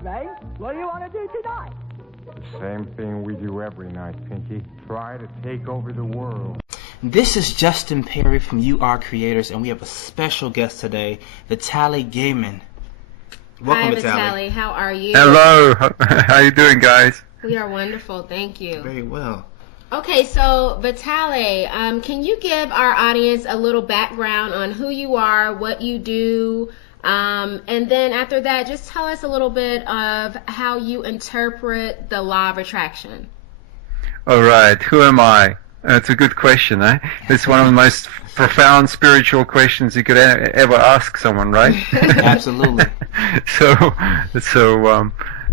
Mate. What do you want to do tonight? Same thing we do every night, Pinky. Try to take over the world. This is Justin Perry from YouAreCreators, and we have a special guest today, Vitaly Gaiman. Welcome, Hi, Vitaly. How are you? Hello. How you doing, guys? We are wonderful. Thank you. Very well. Okay, so Vitaly, can you give our audience a little background on who you are, what you do, and then after that, just tell us a little bit of how you interpret the law of attraction. All right. Who am I? That's a good question, eh? It's one of the most profound spiritual questions you could ever ask someone, right? Absolutely. So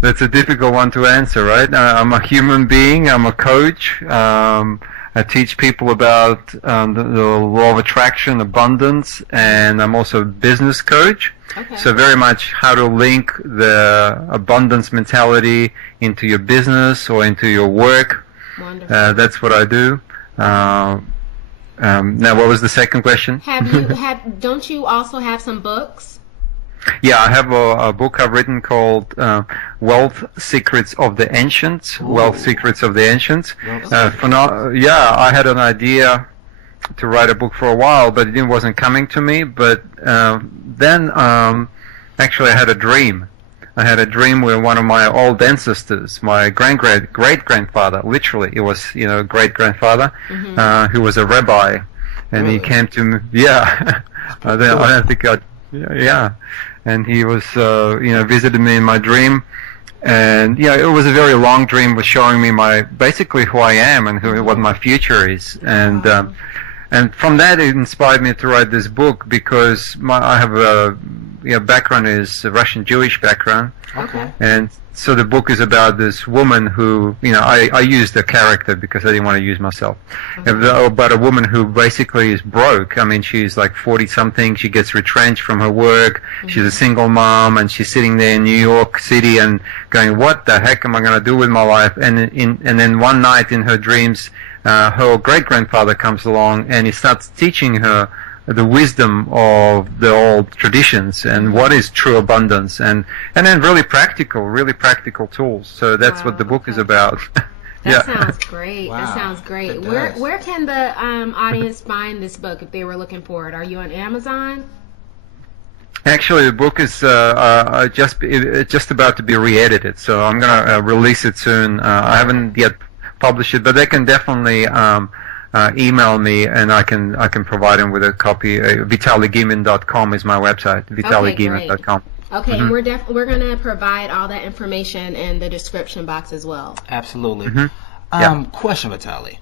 that's a difficult one to answer, right? I'm a human being. I'm a coach. I teach people about the law of attraction, abundance, and I'm also a business coach. Okay. So very much how to link the abundance mentality into your business or into your work. Wonderful. That's what I do. Now, what was the second question? Don't you also have some books? Yeah, I have a book I've written called Wealth Secrets of the Ancients. Ooh. Wealth Secrets of the Ancients. Okay. I had an idea to write a book for a while, but it wasn't coming to me. But then actually I had a dream. I had a dream where one of my old ancestors, my great-grandfather, literally, it was, great-grandfather, who was a rabbi, and Really? he came to me, yeah, I don't think yeah, and he was, visited me in my dream, and, it was a very long dream, was showing me basically who I am and what my future is, and from that it inspired me to write this book because I have a background is a Russian Jewish background. Okay. And so the book is about this woman who, I used the character because I didn't want to use myself. About a woman who basically is broke. I mean, she's like 40-something. She gets retrenched from her work. She's a single mom, and she's sitting there in New York City and going, what the heck am I going to do with my life? And then one night in her dreams, her great-grandfather comes along and he starts teaching her the wisdom of the old traditions and what is true abundance, and then really practical tools. So that's what the book is about. That sounds great. Wow. That sounds great. It Where does. where can the audience find this book if they were looking for it? Are you on Amazon? Actually, the book is just about to be re-edited, so I'm going to release it soon. I haven't yet published it, but they can definitely email me, and I can provide them with a copy. VitalyGaiman.com is my website. VitalyGaiman.com. Okay, and we're gonna provide all that information in the description box as well. Absolutely. Yeah. Question, Vitaly.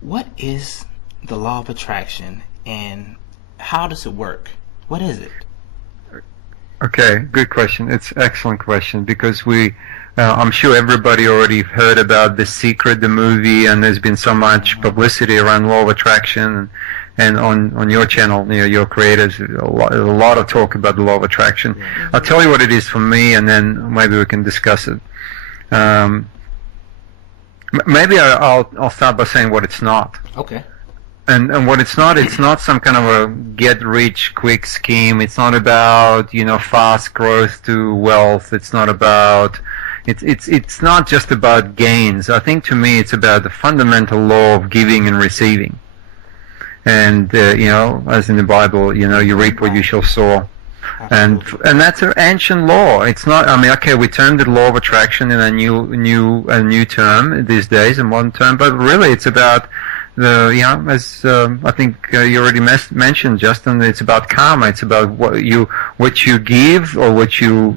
What is the law of attraction, and how does it work? What is it? Okay, good question. It's an excellent question because I'm sure everybody already heard about The Secret, the movie, and there's been so much publicity around law of attraction, and on your channel, YouAreCreators, a lot of talk about the law of attraction. Mm-hmm. I'll tell you what it is for me, and then maybe we can discuss it. Maybe I'll start by saying what it's not. Okay. And what it's not some kind of a get-rich-quick scheme. It's not about, fast growth to wealth. It's not about... It's not just about gains. I think to me it's about the fundamental law of giving and receiving. And, as in the Bible, you reap what you shall sow. And that's an ancient law. It's not, we termed it law of attraction in a new term these days, a modern term, but really it's about as I think you already mentioned, Justin, it's about karma. It's about what you give or what you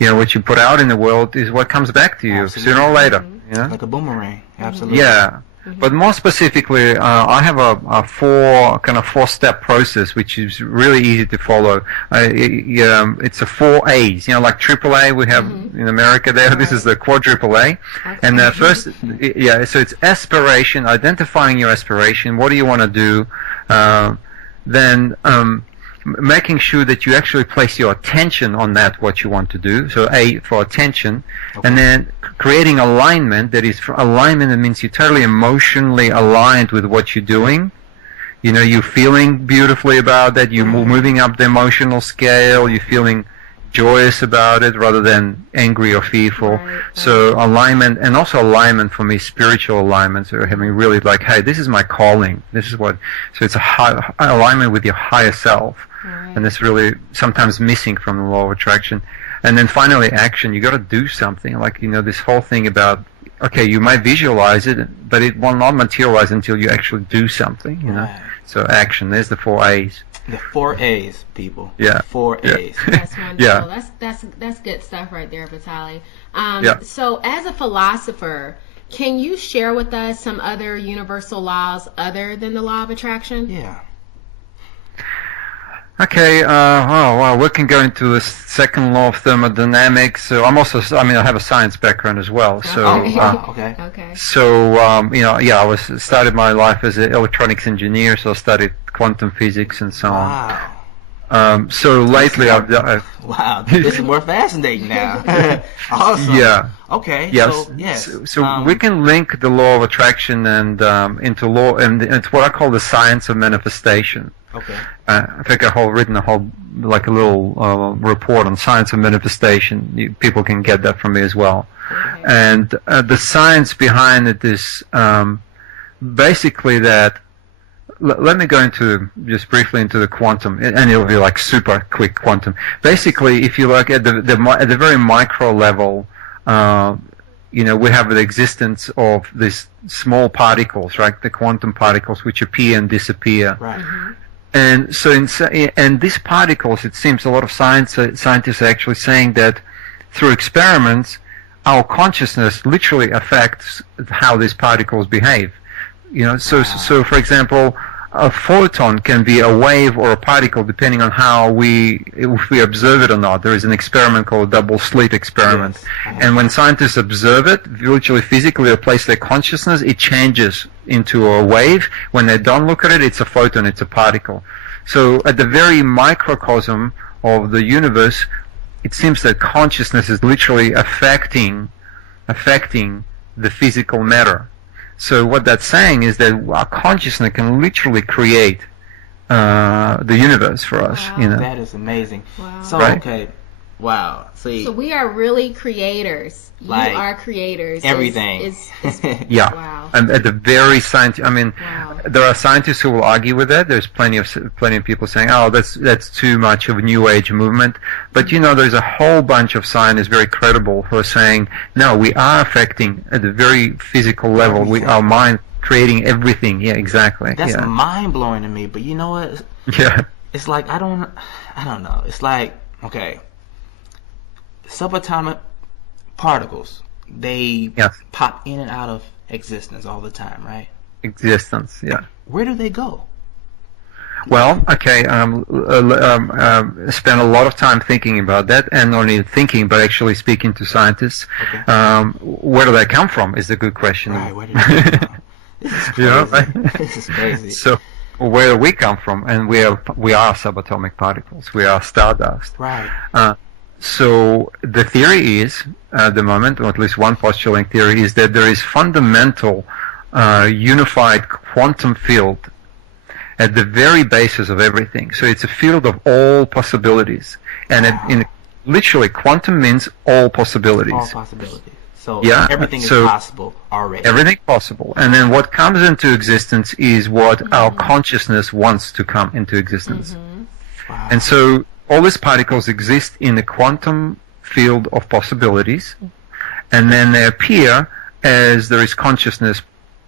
what you put out in the world is what comes back to you sooner or later. Like a boomerang. Absolutely. Yeah. But more specifically, I have a four-step process, which is really easy to follow. It's a 4 A's, like AAA we have in America there. Right. This is the quadruple A. Okay. And first, so it's aspiration, identifying your aspiration. What do you want to do? Then making sure that you actually place your attention on what you want to do. So A for attention. Okay. And then creating alignment. That is, for alignment, that means you're totally emotionally aligned with what you're doing. You're feeling beautifully about that. You're moving up the emotional scale. You're feeling joyous about it rather than angry or fearful. Right. So alignment, and also alignment for me, spiritual alignment. So having really like, hey, this is my calling. This is what. So it's a high alignment with your higher self, Right. and it's really sometimes missing from the law of attraction. And then finally, action. You got to do something. Like this whole thing about, okay, you might visualize it, but it will not materialize until you actually do something. Right. So action. There's the 4 A's. The 4 A's, people. Yeah. 4 Yeah. A's. That's wonderful. Yeah. That's good stuff right there, Vitaly. Yeah. So, as a philosopher, can you share with us some other universal laws other than the law of attraction? Yeah. Okay, well, we can go into the second law of thermodynamics. So I have a science background as well. So, Okay. Okay. Okay. so I started my life as an electronics engineer. So I studied quantum physics and so Wow. on. So lately, I've Wow. This is more fascinating now. Awesome. yeah. Okay. Yes. So, yes. So we can link the law of attraction and into law, and it's what I call the science of manifestation. Okay. I think written a whole like a little report on science of manifestation. People can get that from me as well. Okay. And the science behind it is basically that. Let me go into just briefly into the quantum, and it'll be like super quick quantum. Basically, if you look at the very micro level, we have the existence of these small particles, right? The quantum particles, which appear and disappear. Right. Mm-hmm. And so, and these particles, it seems a lot of scientists are actually saying that through experiments, our consciousness literally affects how these particles behave. So for example, a photon can be a wave or a particle depending on if we observe it or not. There is an experiment called a double slit experiment. Yes. And when scientists observe it, literally physically replace their consciousness, it changes into a wave. When they don't look at it, it's a photon, it's a particle. So at the very microcosm of the universe, it seems that consciousness is literally affecting the physical matter. So what that's saying is that our consciousness can literally create the universe for us. Wow. That is amazing. Wow. So, Right. okay. Wow. See. So we are really creators. Like, you are creators. everything. Is Yeah. Wow. And at the very scientific, Wow. there are scientists who will argue with that. There's plenty of people saying, "Oh, that's too much of a new age movement." But there's a whole bunch of scientists, very credible, who are saying, "No, we are affecting at the very physical level. Our mind creating everything." Yeah, exactly. That's yeah. mind blowing to me. But you know what? Yeah. It's like I don't know. It's like, okay, subatomic particles, they Yes. pop in and out of existence all the time, right? Existence. Yeah. Where do they go? Well, okay. Spent a lot of time thinking about that, and not only thinking, but actually speaking to scientists. Okay. Where do they come from? Is a good question. Right, where do they come from? This is crazy. Right? This is crazy. So, where do we come from? And we are subatomic particles. We are stardust. Right. So the theory is, at the moment, or at least one postulating theory, is that there is fundamental unified quantum field at the very basis of everything. So it's a field of all possibilities. And literally, quantum means all possibilities. All possibilities. So Yeah, everything is so possible already. Everything possible. And then what comes into existence is what our consciousness wants to come into existence. Wow. And so all these particles exist in the quantum field of possibilities, and then they appear as there is consciousness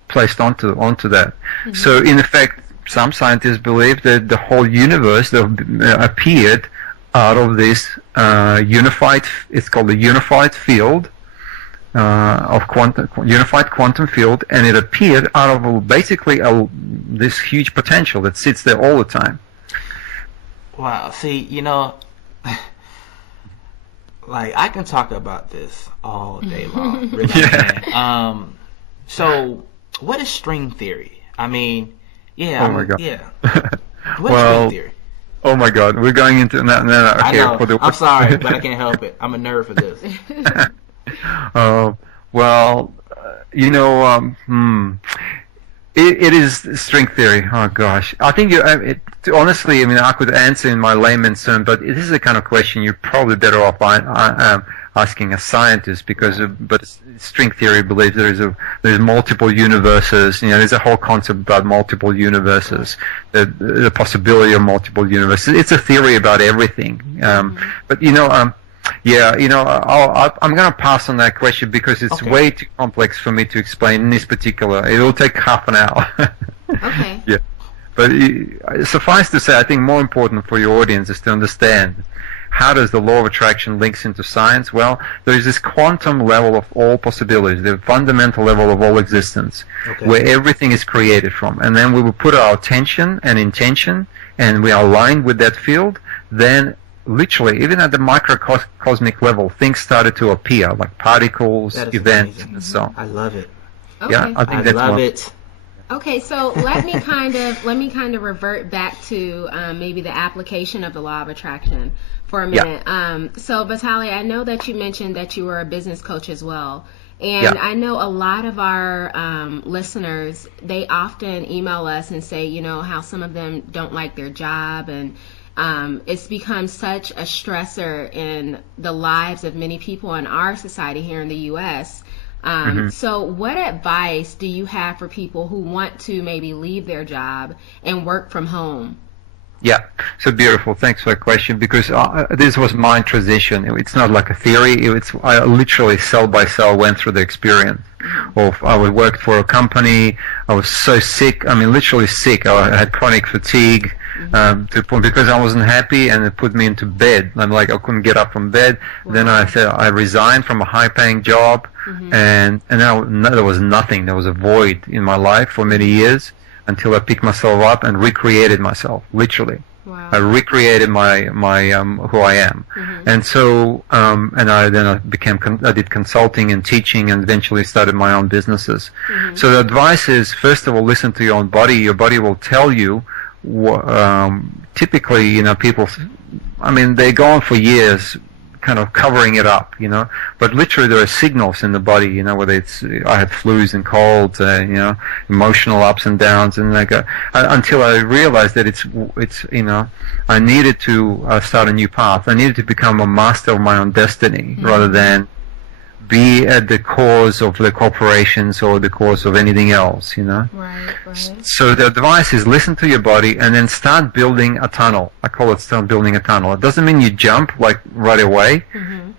placed onto that. So in effect, some scientists believe that the whole universe appeared out of this unified. It's called the unified field of unified quantum field, and it appeared out of basically this huge potential that sits there all the time. Wow. See, like I can talk about this all day long. Really can. So what is string theory? I mean, yeah. Oh my God. Yeah. What is string theory? Oh my God, we're going into no. I Okay, know. I'm sorry, but I can't help it. I'm a nerd for this. It is string theory. Oh gosh, I think honestly, I mean, I could answer in my layman's term, but this is the kind of question you're probably better off asking a scientist, because but string theory believes there's multiple universes. You know, there's a whole concept about multiple universes, the possibility of multiple universes. It's a theory about everything. But yeah, I'm going to pass on that question because it's way too complex for me to explain in this particular. It will take half an hour. Okay. Yeah. But suffice to say, I think more important for your audience is to understand how does the law of attraction links into science. Well, there is this quantum level of all possibilities, the fundamental level of all existence, where everything is created from. And then we will put our attention and intention, and we are aligned with that field, then literally, even at the microcosmic level, things started to appear, like particles, events, and so on. I love it. Okay. Yeah, I think that's love it. Okay, so let me kind of revert back to maybe the application of the law of attraction for a minute. Yeah. So Vitaly, I know that you mentioned that you were a business coach as well. And I know a lot of our listeners, they often email us and say, how some of them don't like their job, and it's become such a stressor in the lives of many people in our society here in the U.S. So what advice do you have for people who want to maybe leave their job and work from home? Yeah, so beautiful. Thanks for the question, because this was my transition. It's not like a theory. I literally cell by cell went through the experience. I worked for a company. I was so sick. I mean, literally sick. I had chronic fatigue to the point because I wasn't happy, and it put me into bed. I'm like, I couldn't get up from bed. Wow. Then I said I resigned from a high-paying job, and now there was nothing. There was a void in my life for many years, until I picked myself up and recreated myself, literally. Wow. I recreated my who I am. And so and I did consulting and teaching, and eventually started my own businesses. So the advice is, first of all, listen to your own body. Your body will tell you. Typically, people, I mean, they go on for years kind of covering it up, but literally there are signals in the body, whether it's, I had flus and colds, emotional ups and downs, and until I realized that it's, I needed to start a new path. I needed to become a master of my own destiny rather than be at the cause of the corporations or the cause of anything else, Right. So the advice is listen to your body and then start building a tunnel. I call it start building a tunnel. It doesn't mean you jump like right away,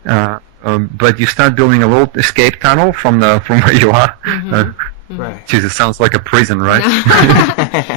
but you start building a little escape tunnel from where you are. Right. Jesus, sounds like a prison, right?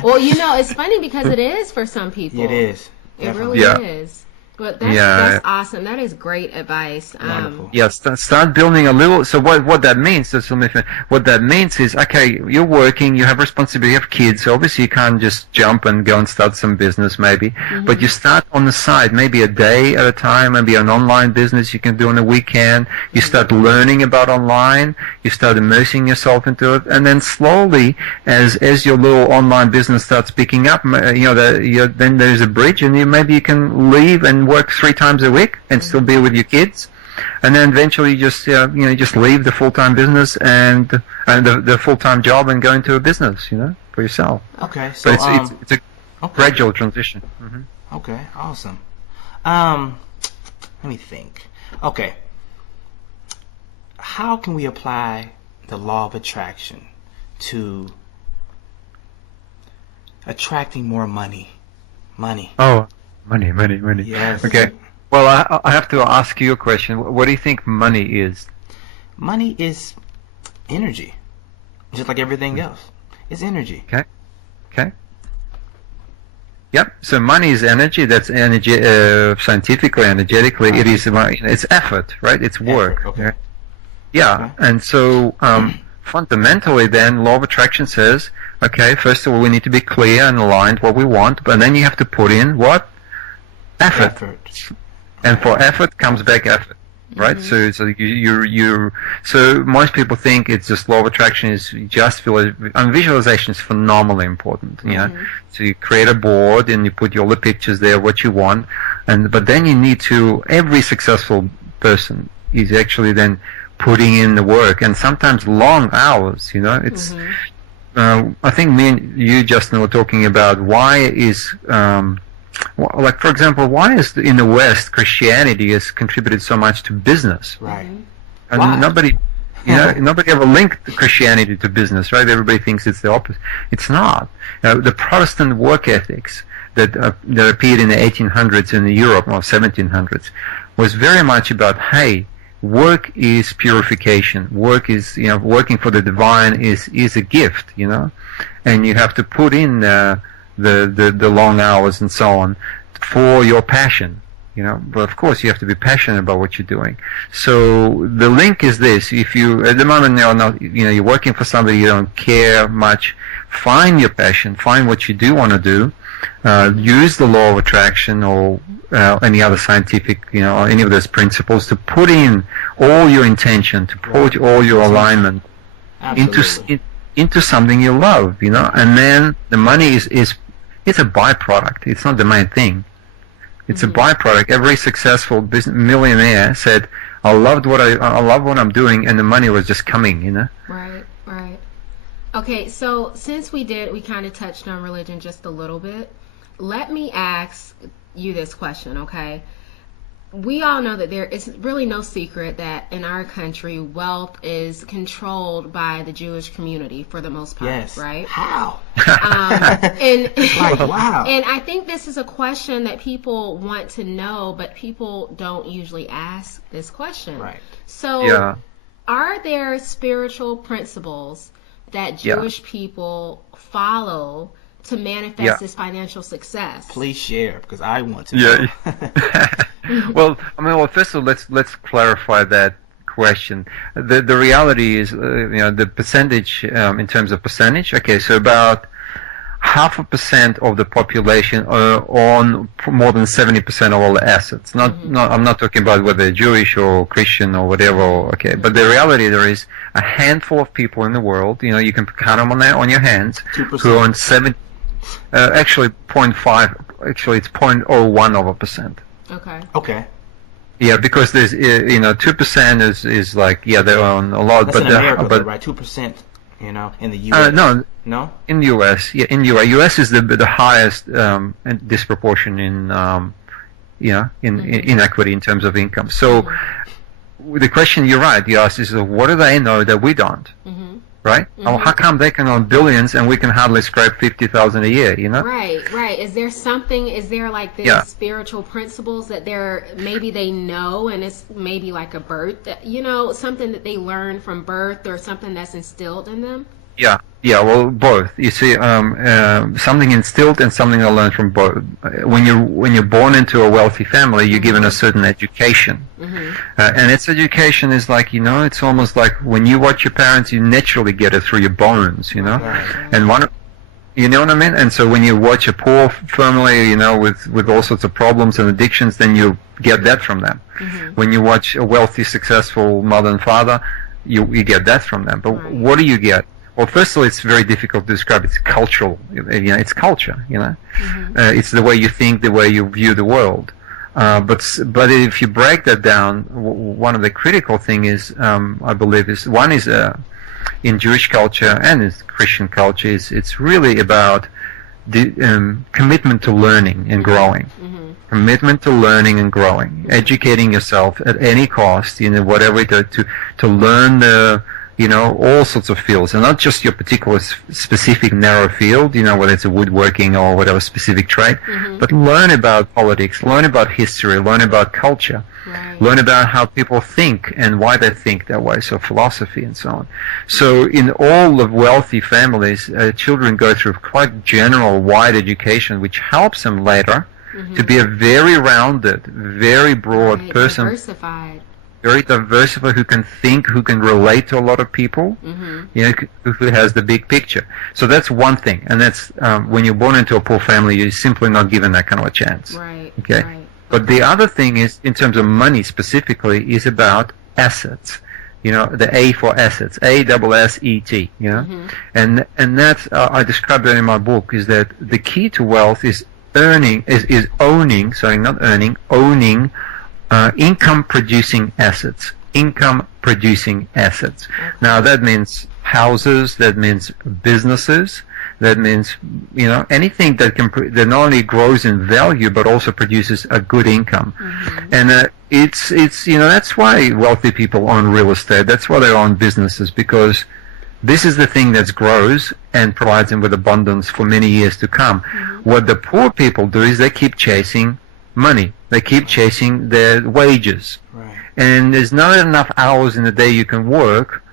Well, it's funny because it is for some people. It is. It really is. But that's awesome. That is great advice. Wonderful. Start building a little. So what that means? What that means is, okay, you're working, you have responsibility, you have kids. So obviously you can't just jump and go and start some business, maybe. But you start on the side, maybe a day at a time, maybe an online business you can do on the weekend. You start learning about online. You start immersing yourself into it, and then slowly, as your little online business starts picking up, then there's a bridge, and maybe you can leave and work 3 times a week and still be with your kids, and then eventually just leave the full-time business and the full-time job and go into a business for yourself. Okay, so but it's a gradual transition. Okay, awesome. Let me think. Okay, how can we apply the law of attraction to attracting more money? Oh, money. Yes. Okay. Well, I have to ask you a question. What do you think money is? Money is energy, just like everything else. It's energy. Okay. Yep. So money is energy. That's energy. Scientifically, energetically, it is. It's effort, right? It's work. Effort, okay. Right? Yeah. Okay. And so fundamentally, then, law of attraction says, okay, first of all, we need to be clear and aligned what we want, but then you have to put in what? Effort. And for effort comes back effort, right? So so most people think it's just law of attraction is just visualization is phenomenally important. So you create a board and you put all the pictures there, what you want, but then you need to. Every successful person is actually then putting in the work, and sometimes long hours. I think me and you, Justin, were talking about why is, like for example, why is in the West Christianity has contributed so much to business? Right. And nobody ever linked Christianity to business, right? Everybody thinks it's the opposite. It's not. The Protestant work ethics that appeared in the 1800s in Europe or 1700s was very much about, hey, work is purification. Work is, working for the divine is a gift, and you have to put in the long hours and so on for your passion. But of course you have to be passionate about what you're doing. So the link is this: if you at the moment you're working for somebody you don't care much, find your passion, find what you do want to do, use the law of attraction or any other scientific, or any of those principles to put in all your intention, to put all your alignment into something you love, and then the money is it's a byproduct. It's not the main thing. It's a byproduct. Every successful millionaire said, "I love what I'm doing," and the money was just coming. Right. Okay, so since we kind of touched on religion just a little bit, let me ask you this question, okay? We all know that there is really no secret that in our country, wealth is controlled by the Jewish community for the most part, yes. right? How? And wow. And I think this is a question that people want to know, but people don't usually ask this question. Right. So, are there spiritual principles that Jewish people follow to manifest this financial success? Please share, because I want to know. Well, first of all, let's clarify that question. The reality is, the percentage in terms of percentage. Okay, so about 0.5% of the population own more than 70% of all the assets. I'm not talking about whether they're Jewish or Christian or whatever. Okay, but the reality there is a handful of people in the world. You can count them on your hands 2%. who own 7. Actually, 0.5. Actually, it's 0.01%. Okay. Yeah, because there's 2% is like they own a lot, that's in America, right? 2%, in the U.S. No. In the U.S. Yeah, in the U.S. is the highest disproportion in inequity in terms of income. So the question you're right, you asked is, what do they know that we don't? Right? How come they can own billions and we can hardly scrape 50,000 a year? Right. Is there like these spiritual principles that maybe they know, and it's maybe like a birth, something that they learn from birth or something that's instilled in them? Yeah, well, both. You see, something instilled and something I learned from both. When you're born into a wealthy family, you're given a certain education, and its education is like, it's almost like when you watch your parents, you naturally get it through your bones, Right. And you know what I mean? And so when you watch a poor family, with all sorts of problems and addictions, then you get that from them. When you watch a wealthy, successful mother and father, you get that from them. But what do you get? Well, first of all, it's very difficult to describe. It's cultural. It's culture. It's the way you think, the way you view the world. But if you break that down, one of the critical thing is, I believe, is in Jewish culture and in Christian culture, it's really about the commitment to learning and growing. Commitment to learning and growing, educating yourself at any cost, whatever to learn all sorts of fields, and not just your particular specific narrow field, whether it's a woodworking or whatever specific trade, but learn about politics, learn about history, learn about culture, learn about how people think and why they think that way, so philosophy and so on. So in all of wealthy families, children go through quite general, wide education, which helps them later to be a very rounded, very broad person. Very diversified, who can think, who can relate to a lot of people, who has the big picture. So that's one thing, and that's when you're born into a poor family, you're simply not given that kind of a chance. Right. Okay. Right. But the other thing is, in terms of money specifically, is about assets. The A for assets, ASSET. And that's I described that in my book. Is that the key to wealth is owning. Income producing assets. Now that means houses, that means businesses, that means, anything that that not only grows in value but also produces a good income. And it's that's why wealthy people own real estate. That's why they own businesses, because this is the thing that grows and provides them with abundance for many years to come. What the poor people do is they keep chasing money. They keep chasing their wages. And there's not enough hours in the day you can work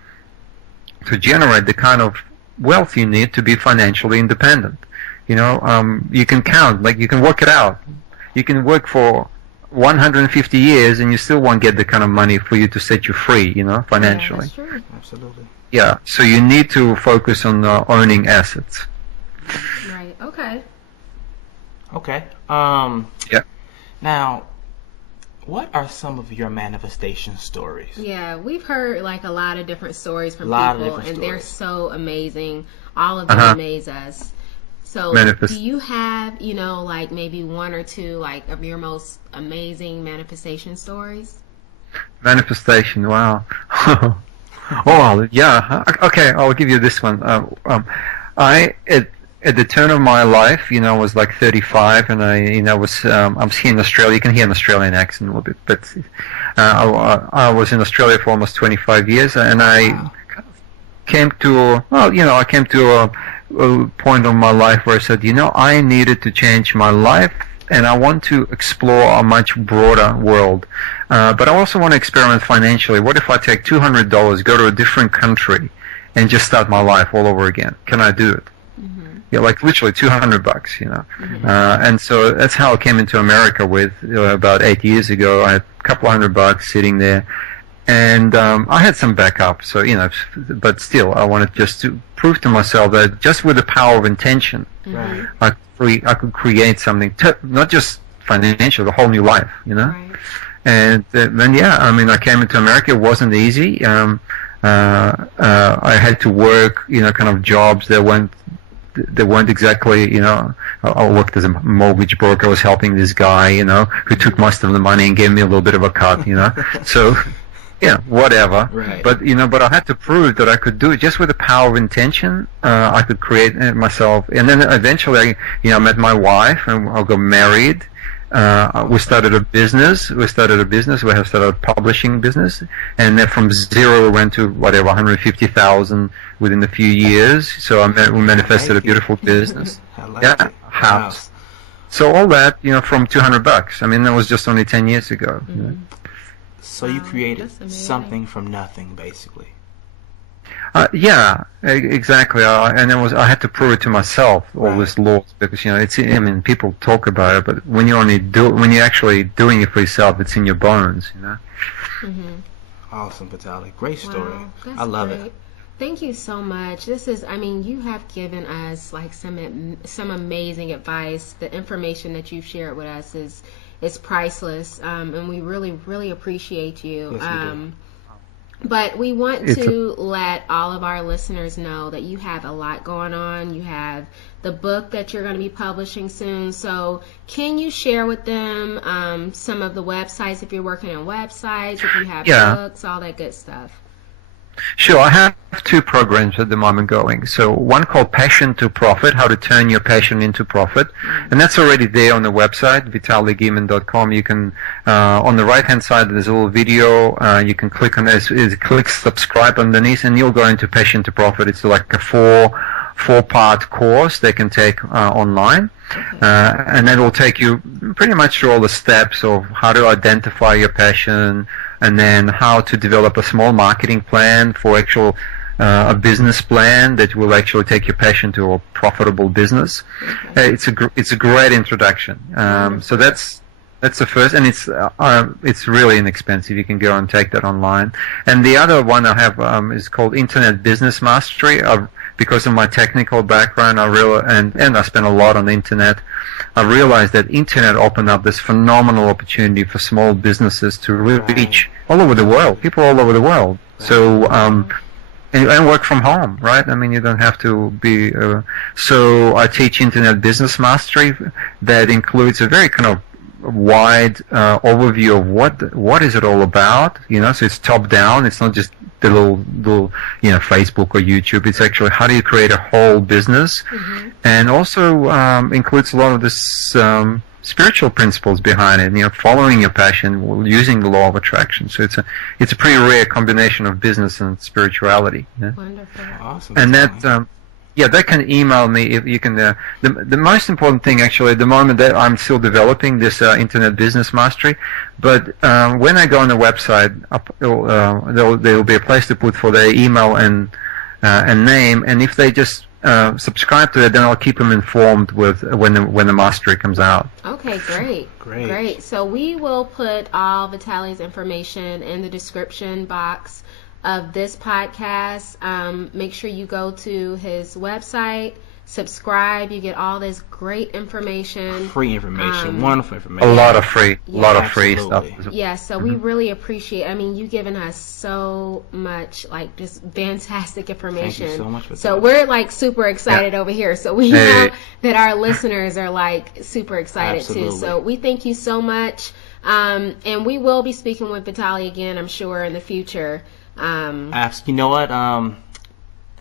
to generate the kind of wealth you need to be financially independent. You can count, like you can work it out. You can work for 150 years and you still won't get the kind of money for you to set you free, financially. Yeah, that's true. Absolutely. Yeah, so you need to focus on owning assets. Right. Okay. Okay. Yeah. Now, what are some of your manifestation stories? Yeah, we've heard like a lot of different stories from people, and they're so amazing. All of them amaze us. So, do you have, like maybe one or two like of your most amazing manifestation stories? Manifestation, wow. Oh, yeah. Okay, I'll give you this one. At the turn of my life, I was like 35, and I was here in Australia. You can hear an Australian accent a little bit, but I was in Australia for almost 25 years, and I came to a point in my life where I said, I needed to change my life, and I want to explore a much broader world. But I also want to experiment financially. What if I take $200, go to a different country, and just start my life all over again? Can I do it? Yeah, like literally $200, and so that's how I came into America with about 8 years ago. I had a couple $100 sitting there, and I had some backup. So but still, I wanted just to prove to myself that just with the power of intention, I could create something, not just financial, the whole new life, Right. And then I came into America. It wasn't easy. I had to work, kind of jobs that weren't exactly, I worked as a mortgage broker. I was helping this guy, who took most of the money and gave me a little bit of a cut, So, whatever. Right. But I had to prove that I could do it just with the power of intention. I could create it myself. And then eventually, I met my wife and I got married. We started a business. We have started a publishing business, and then from zero we went to 150,000 within a few years. So we manifested a beautiful business. House. So all that, from $200. I mean, that was just only 10 years ago. So you created something from nothing, basically. Yeah, exactly. And I had to prove it to myself, all this laws, because people talk about it, but when you're actually doing it for yourself, it's in your bones, Awesome, Vitaly. Great story. Wow, I love it. Thank you so much. You have given us like some amazing advice. The information that you've shared with us is priceless, and we really, really appreciate you. Yes, we do. But we want to let all of our listeners know that you have a lot going on. You have the book that you're going to be publishing soon. So can you share with them some of the websites, if you're working on websites, if you have books, all that good stuff? Sure. I have two programs at the moment going. So one called Passion to Profit, how to turn your passion into profit. And that's already there on the website, vitalygieman.com. You can, on the right-hand side, there's a little video. You can click on this, click subscribe underneath, and you'll go into Passion to Profit. It's like a four-part course they can take online. And that will take you pretty much through all the steps of how to identify your passion, and then how to develop a small marketing plan for a business plan that will actually take your passion to a profitable business. It's a great introduction. So that's the first, and it's really inexpensive. You can go and take that online. And the other one I have is called Internet Business Mastery. Because of my technical background, and I spent a lot on the internet, I realized that internet opened up this phenomenal opportunity for small businesses to reach all over the world, people all over the world. So, and work from home, right? I mean, you don't have to be. So I teach Internet Business Mastery that includes a very kind of wide overview of what is it all about. So it's top down. It's not just the little Facebook or YouTube. It's actually how do you create a whole business, and also includes a lot of this spiritual principles behind it. Following your passion, using the law of attraction. So it's a pretty rare combination of business and spirituality. Yeah? Wonderful. Awesome. And that. They can email me if you can. The most important thing, actually, at the moment that I'm still developing this internet business mastery, but when I go on the website, there will be a place to put for their email and name, and if they just subscribe to it, then I'll keep them informed with when the mastery comes out. Okay, great. So we will put all Vitaly's information in the description box of this podcast. Make sure you go to his website, subscribe. You get all this great information. Free information, wonderful information. A lot of free Absolutely. stuff. Yeah, so we really appreciate. You've given us so much, just fantastic information. Thank you so much for So that. we're super excited over here. So we know that our listeners are super excited too. Absolutely. So we thank you so much, and we will be speaking with Vitaly again, I'm sure, in the future. You know what?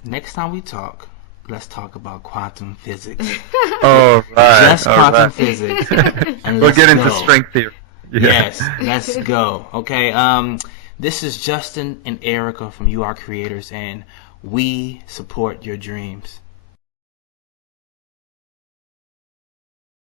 Next time we talk, let's talk about quantum physics. Oh, right. Just quantum physics. And We'll let's get into go. strength theory. Yeah. Yes, let's go. Okay. This is Justin and Erica from YouAreCreators, and we support your dreams.